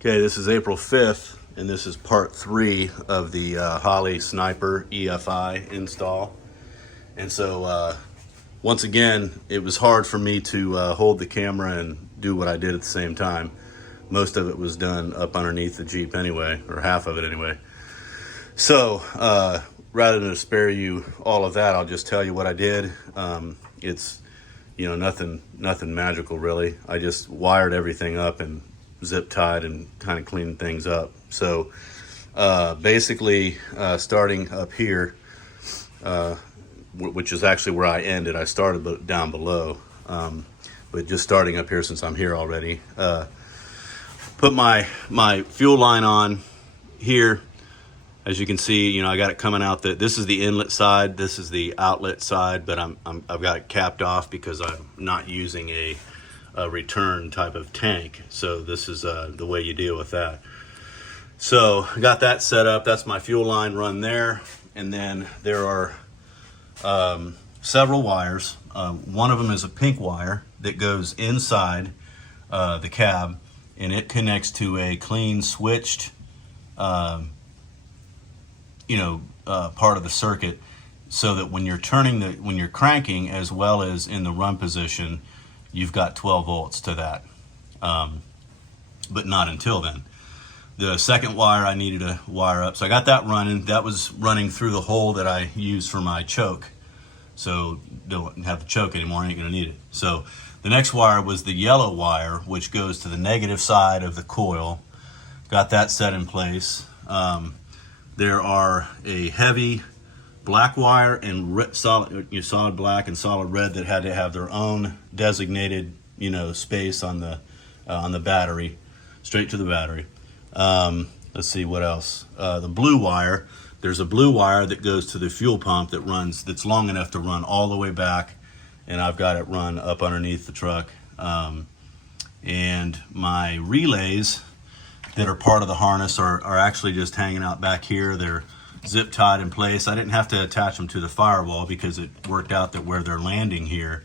Okay, this is April 5th, and this is part 3 of the Holley Sniper EFI install. And so, once again, it was hard for me to hold the camera and do what I did at the same time. Most of it was done up underneath the Jeep anyway, or half of it anyway. So, rather than spare you all of that, I'll just tell you what I did. It's, nothing magical really. I just wired everything up and zip tied and kind of cleaned things up. So basically starting up here, which is actually where I ended. I started down below, but just starting up here since I'm here already. Put my fuel line on here. As you can see, I got it coming out. This is the inlet side, this is the outlet side, but I've got it capped off because I'm not using a return type of tank. So this is the way you deal with that. So I got that set up. That's my fuel line run there. And then there are several wires. One of them is a pink wire that goes inside the cab, and it connects to a clean switched part of the circuit, so that when you're when you're cranking as well as in the run position, you've got 12 volts to that, but not until then. The second wire I needed to wire up, so I got that running. That was running through the hole that I use for my choke, so don't have the choke anymore, I ain't gonna need it. So the next wire was the yellow wire, which goes to the negative side of the coil. Got that set in place. There are a heavy black wire and solid black and solid red that had to have their own designated space on the battery, straight to the battery. Let's see what else. The blue wire, there's a blue wire that goes to the fuel pump that's long enough to run all the way back, and I've got it run up underneath the truck. And my relays that are part of the harness are actually just hanging out back here. They're zip tied in place. I didn't have to attach them to the firewall because it worked out that where they're landing here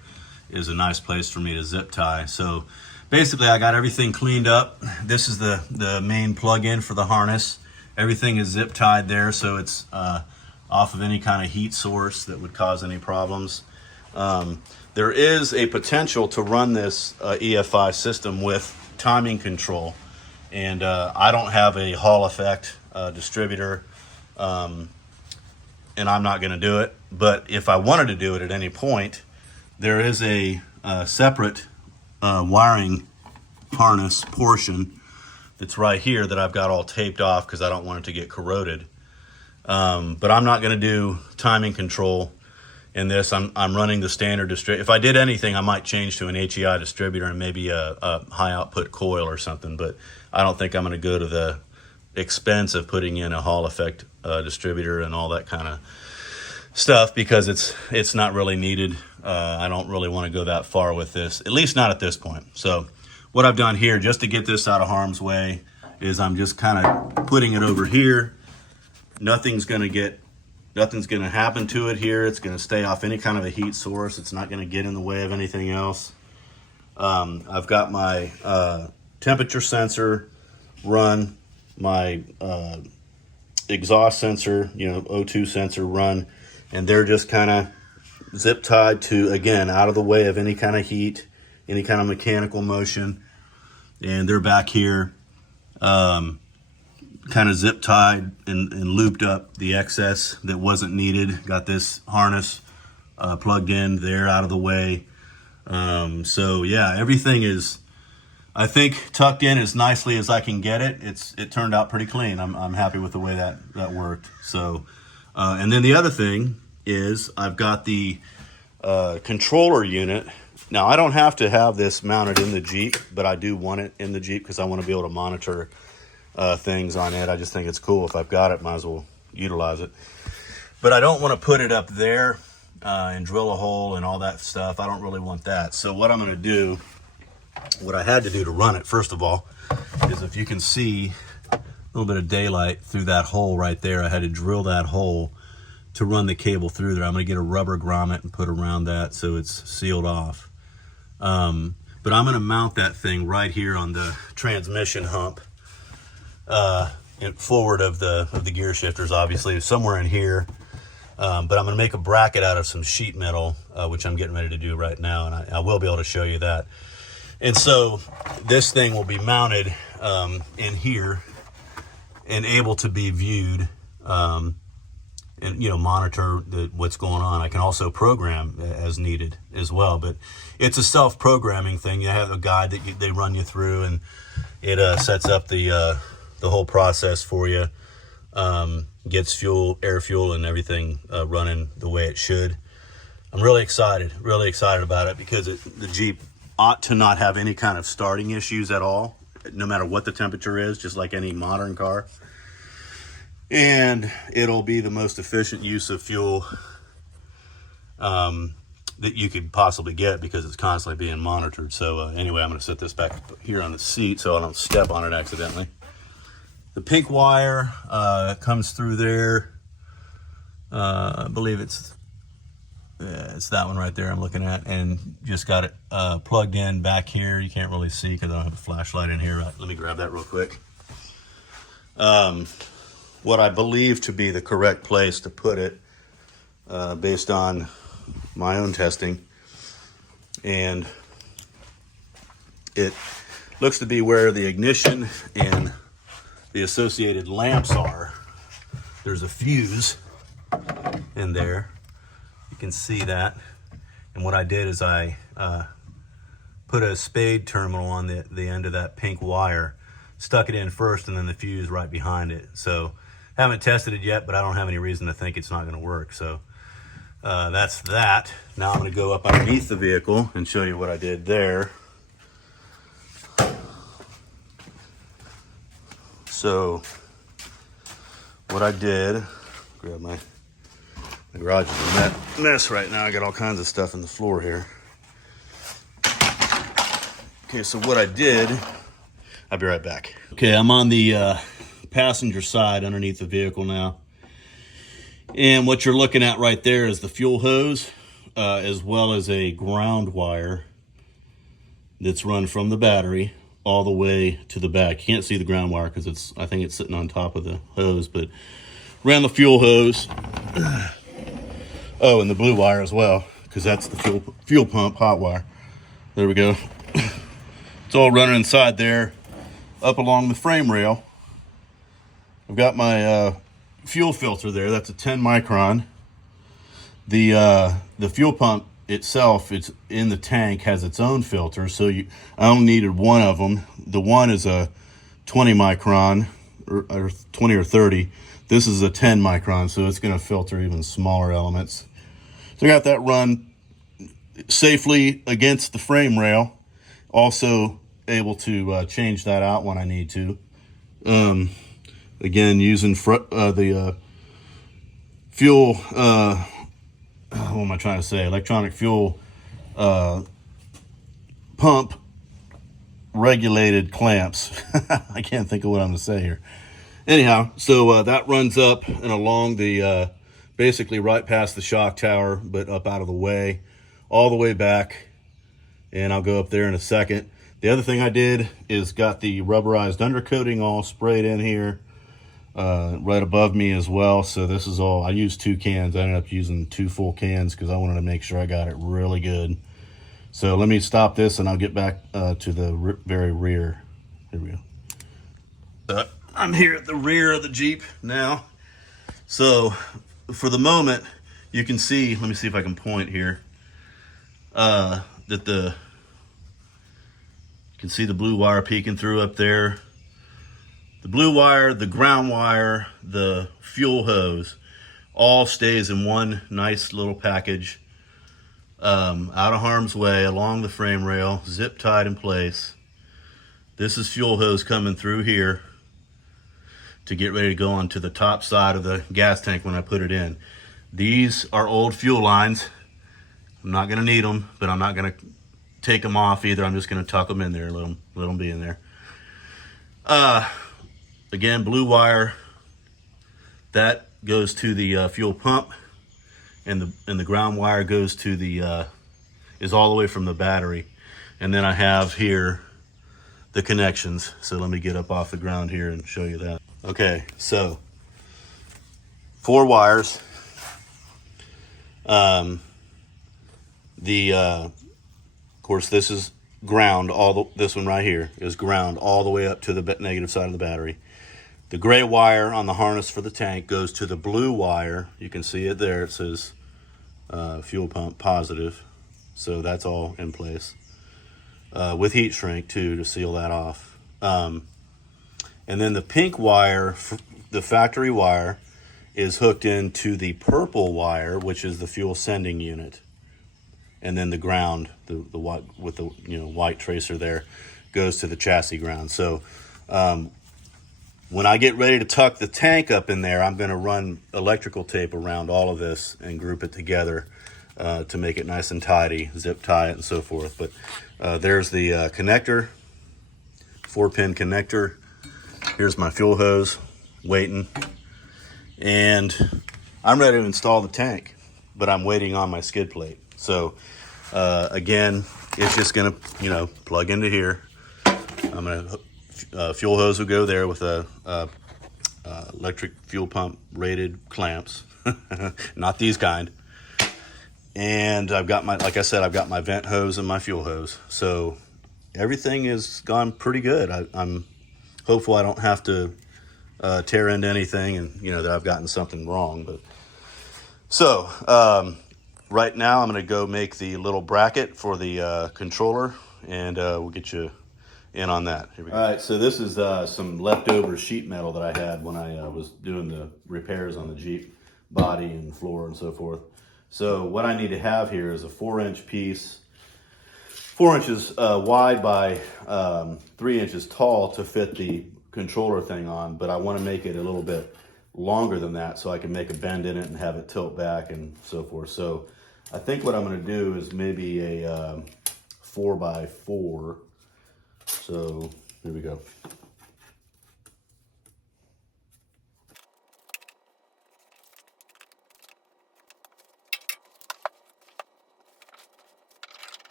is a nice place for me to zip tie. So basically I got everything cleaned up. This is the main plug-in for the harness. Everything is zip tied there, so it's off of any kind of heat source that would cause any problems. There is a potential to run this EFI system with timing control. And I don't have a Hall effect distributor, and I'm not going to do it. But if I wanted to do it at any point, there is a separate wiring harness portion that's right here that I've got all taped off because I don't want it to get corroded. But I'm not going to do timing control in this. I'm running the standard distributor. If I did anything, I might change to an HEI distributor and maybe a high output coil or something, but I don't think I'm going to go to the expense of putting in a Hall effect distributor and all that kind of stuff because it's not really needed. I don't really want to go that far with this, at least not at this point. So what I've done here, just to get this out of harm's way, is I'm just kind of putting it over here. Nothing's going to happen to it here. It's going to stay off any kind of a heat source. It's not going to get in the way of anything else. I've got my temperature sensor run, my exhaust sensor, O2 sensor run, and they're just kind of zip tied to, again, out of the way of any kind of heat, any kind of mechanical motion. And they're back here, kind of zip tied and looped up the excess that wasn't needed. Got this harness plugged in there out of the way. So yeah, everything is, I think, tucked in as nicely as I can get it. It turned out pretty clean. I'm happy with the way that worked. So, and then the other thing is I've got the controller unit. Now I don't have to have this mounted in the Jeep, but I do want it in the Jeep because I want to be able to monitor things on it. I just think it's cool. If I've got it, might as well utilize it. But I don't want to put it up there and drill a hole and all that stuff. I don't really want that. So what I'm going to do, what I had to do to run it, first of all, is if you can see a little bit of daylight through that hole right there, I had to drill that hole to run the cable through there. I'm going to get a rubber grommet and put around that so it's sealed off. But I'm going to mount that thing right here on the transmission hump forward of the gear shifters, obviously somewhere in here. But I'm going to make a bracket out of some sheet metal, which I'm getting ready to do right now, and I will be able to show you that. And so this thing will be mounted in here and able to be viewed, and monitor what's going on. I can also program as needed as well, but it's a self-programming thing. You have a guide that they run you through, and it sets up the whole process for you. Gets air fuel and everything running the way it should. I'm really excited about it, because the Jeep ought to not have any kind of starting issues at all, no matter what the temperature is, just like any modern car. And it'll be the most efficient use of fuel that you could possibly get, because it's constantly being monitored. So anyway, I'm going to set this back here on the seat so I don't step on it accidentally. The pink wire comes through there. I believe it's that one right there I'm looking at, and just got it plugged in back here. You can't really see because I don't have a flashlight in here. Let me grab that real quick. What I believe to be the correct place to put it, based on my own testing, and it looks to be where the ignition and the associated lamps are. There's a fuse in there. You can see that. And what I did is I put a spade terminal on the end of that pink wire, stuck it in first, and then the fuse right behind it. So haven't tested it yet, but I don't have any reason to think it's not going to work. So that's that. Now I'm going to go up underneath the vehicle and show you what I did there. So what I did, grab my garage is a mess right now. I got all kinds of stuff in the floor here. Okay, so what I did, I'll be right back. Okay, I'm on the passenger side underneath the vehicle now. And what you're looking at right there is the fuel hose, as well as a ground wire that's run from the battery all the way to the back. You can't see the ground wire because I think it's sitting on top of the hose, but ran the fuel hose. Oh, and the blue wire as well, because that's the fuel pump hot wire. There we go. It's all running inside there, up along the frame rail. I've got my fuel filter there. That's a 10 micron. The fuel pump itself, it's in the tank, has its own filter, so I only needed one of them. The one is a 20 micron, or 20 or 30. This is a 10 micron, so it's going to filter even smaller elements. So I got that run safely against the frame rail. Also able to change that out when I need to. Again, using the fuel, what am I trying to say? Electronic fuel pump regulated clamps. I can't think of what I'm going to say here. Anyhow, so that runs up and along the, basically right past the shock tower, but up out of the way, all the way back. And I'll go up there in a second. The other thing I did is got the rubberized undercoating all sprayed in here, right above me as well. So this is all, I used 2 cans. I ended up using 2 full cans because I wanted to make sure I got it really good. So let me stop this and I'll get back to the very rear. Here we go. I'm here at the rear of the Jeep now. So for the moment, you can see, let me see if I can point here, that you can see the blue wire peeking through up there. The blue wire, the ground wire, the fuel hose, all stays in one nice little package, out of harm's way, along the frame rail, zip tied in place. This is fuel hose coming through here to get ready to go onto the top side of the gas tank when I put it in. These are old fuel lines. I'm not gonna need them, but I'm not gonna take them off either. I'm just gonna tuck them in there, let them be in there. Again, blue wire, that goes to the fuel pump, and the ground wire goes to the is all the way from the battery. And then I have here the connections. So let me get up off the ground here and show you that. Okay, so 4 wires. Of course, this is ground. This one right here is ground all the way up to the negative side of the battery. The gray wire on the harness for the tank goes to the blue wire. You can see it there. It says fuel pump positive. So that's all in place. With heat shrink too to seal that off. And then the pink wire, the factory wire, is hooked into the purple wire, which is the fuel sending unit. And then the ground, the white with the white tracer there, goes to the chassis ground. So when I get ready to tuck the tank up in there, I'm going to run electrical tape around all of this and group it together to make it nice and tidy, zip tie it and so forth. But there's the connector, 4-pin connector. Here's my fuel hose waiting. And I'm ready to install the tank, but I'm waiting on my skid plate. So again, it's just gonna, plug into here. I'm gonna fuel hose will go there with a electric fuel pump rated clamps, not these kind. And I've got like I said, I've got my vent hose and my fuel hose. So everything has gone pretty good. I'm hopeful I don't have to tear into anything and that I've gotten something wrong. But so right now I'm going to go make the little bracket for the controller, and we'll get you in on that. Here we go. All right, so this is some leftover sheet metal that I had when I was doing the repairs on the Jeep body and floor and so forth. So what I need to have here is a 4-inch piece, 4 inches wide by 3 inches tall to fit the controller thing on, but I want to make it a little bit longer than that so I can make a bend in it and have it tilt back and so forth. So I think what I'm going to do is maybe a 4x4. So here we go.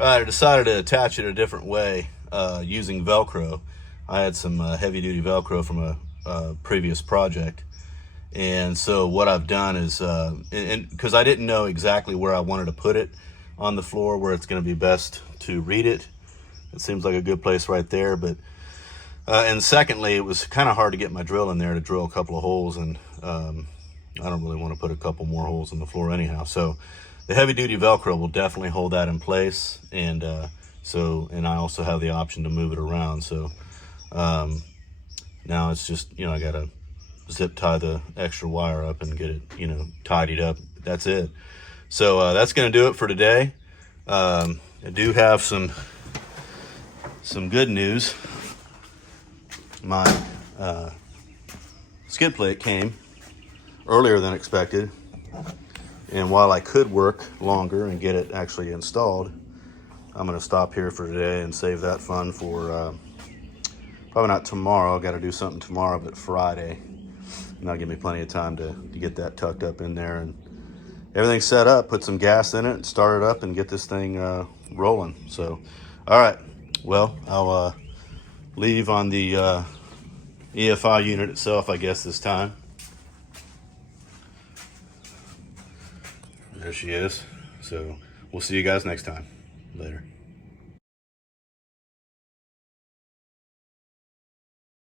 I decided to attach it a different way using Velcro. I had some heavy duty Velcro from a previous project. And so what I've done is, and because I didn't know exactly where I wanted to put it on the floor, where it's going to be best to read it. It seems like a good place right there. But and secondly, it was kind of hard to get my drill in there to drill a couple of holes, and I don't really want to put a couple more holes in the floor anyhow. So the heavy duty Velcro will definitely hold that in place. And and I also have the option to move it around. So now it's just, I got to zip tie the extra wire up and get it, tidied up. That's it. So that's going to do it for today. I do have some good news. My skid plate came earlier than expected, and while I could work longer and get it actually installed, I'm going to stop here for today and save that fun for probably not tomorrow. I got to do something tomorrow, but Friday. And that'll give me plenty of time to get that tucked up in there and everything set up, put some gas in it, start it up, and get this thing rolling. So, all right. Well, I'll leave on the EFI unit itself, I guess, this time. There she is. So we'll see you guys next time. Later.